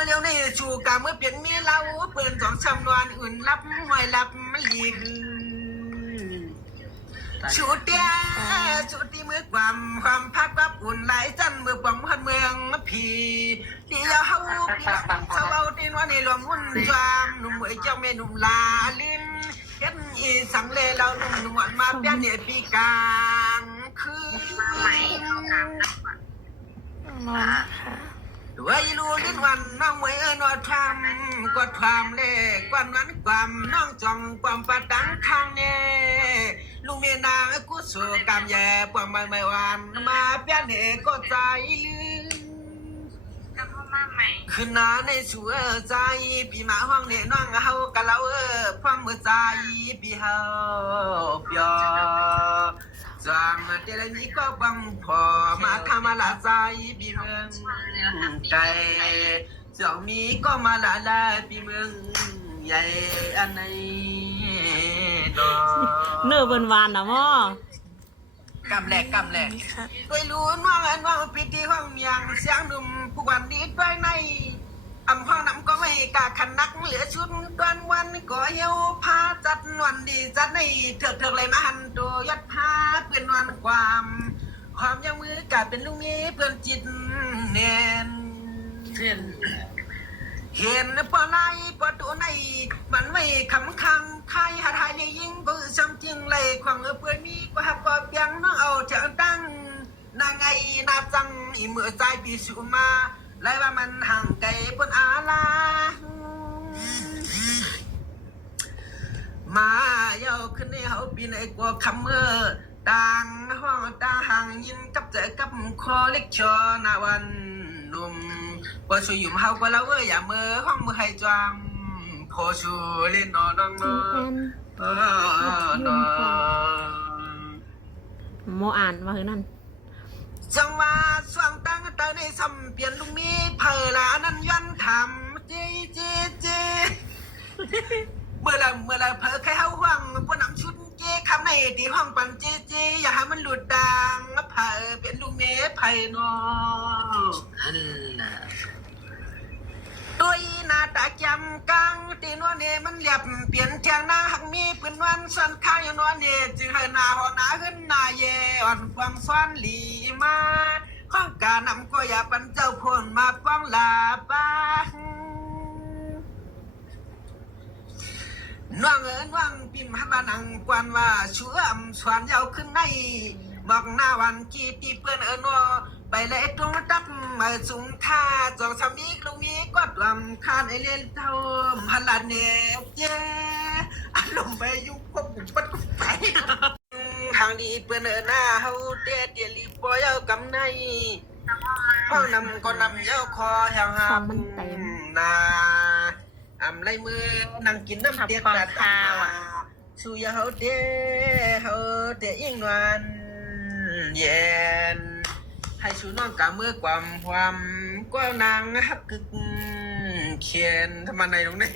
มื่อเร็วในชูกาเมื่อเปลี่ยนมีเราเปินสองชำนวนอื่นรับหวยรับลีคือชูเตียชูตีมือความความพักรับอุ่นไหลจันมือความพันเมืองผีเดียวเฮาพี่น้องชาเอาดินว่าในหลวงวุ่นจามหนุ่มเอ๋ยเจ้าแม่หนุ่มลาลินเฮ็ดอีสังเลเราหนุ่มหนุ่มวานมาเปียนเนี่ยปีกลางคือนอนนะคะ วยรู้ลิ้นวันน้องมวยเอ้ยนอทำกดความเล่กวนนั้นความน้องจองความประดังข้างเน่ลุงเมียนางกุศลกรรมแย่ความไม่ไม่วานมาเปียนเอก็ใจลืมขึ้นหนาในสัวใจพี่มาห้องเนี่ยน้องเฮากะเราเออฟังมือใจพี่เฮาเปีย จางเดลนี้ก็บังพอมาทำมาละใจพี่เมืองไกลเจ้ามีก็มาละลาพี่เมืองใหญ่อันไหนดอกเนื้อเบิ่นหวานนะม่อกำแหลกกำแหลกนี่ค่ะด้วยรู้น้องอันว่าพิธีห้องเมียงเสียงหนุ่มผู้วันนี้ด้วยในอำพ่อนำก็ไม่กาขันนักเหลือชุดกวนวันก็เหี่ยวพา จัดนวลดีจัดในเถือกเถือกเลยมาหันตัวยศพาเพื่อนนวลความ ความยังมือกลายเป็นลุงนี้เพื่อนจิตเนียนเพื่อนเห็นปอไลปอตัวในมันไม่คำคังใครหาทยเลยยิ่งก็ซ้ำจริงเลยความเออเพื่อนมีก็หักก็เพียงน้องเอาเถอะตั้งนางไงนาจังอีเมื่อใจปีสุมาไล่ว่ามันห่างไกลบนอาลาเย้า ขึ้นในเฮาปีในกว่าคำเมื่อต่างห้องตาห่างยินกับเจอกับคอเล็กชอนาวันหนุ่มว่าช่วยอยู่เฮาก็แล้วเอ้ยอย่าเมื่อห้องมือให้จวงพอชูเล่นนอนนอนนอนนอนโมอ่านว่าคือนั่นจังหวะสว่างตั้งตาในสัมเปลี่ยนลุงมีเพอละนั้นยันทำจีจีจีเมื่อไรเมื่อไรเพอใครเฮาห่ว นอฮันน่ะตัวอีนาตาจำกังตีนวเนมันเหลียบเปลี่ยนเทียงหน้าหักมีปืนวันสันข้างอย่างนวเนจึงให้หน้าหอน้าขึ้นนาเยอ่อนความซ้อนหลีมาข้องการนำก็อย่าปันเจ้าพลมาป้องลาบ้าน้องเอิญว่างปิมฮับานังกวนว่าชัวอำสวนยาวขึ้นใน บอกหน้าวันจีตีเปื้อนเอิญว่าไปเลยตรงตับมาสูงท่าจองสามีกลุงมีก็ลำคานไอเล่นเท่าพันละเนวเจ้อารมณ์ไปยุ่งควบคุมปัดกุไปทางดีเปื้อนเอิญหน้าเฮาเตี้ยเตี้ยรีบอยเอากำในห้องนำก็นำเย้าคอแหงหาความมันเต็มนาอำไรมือนั่งกินน้ำเตียกตัดตาสู้ยาเฮาเดเฮาเตะยิ่งนวัน เย็น ให้ชูน้องกะมือความความก็นางฮักกึกเขียนทำไมในตรงนี้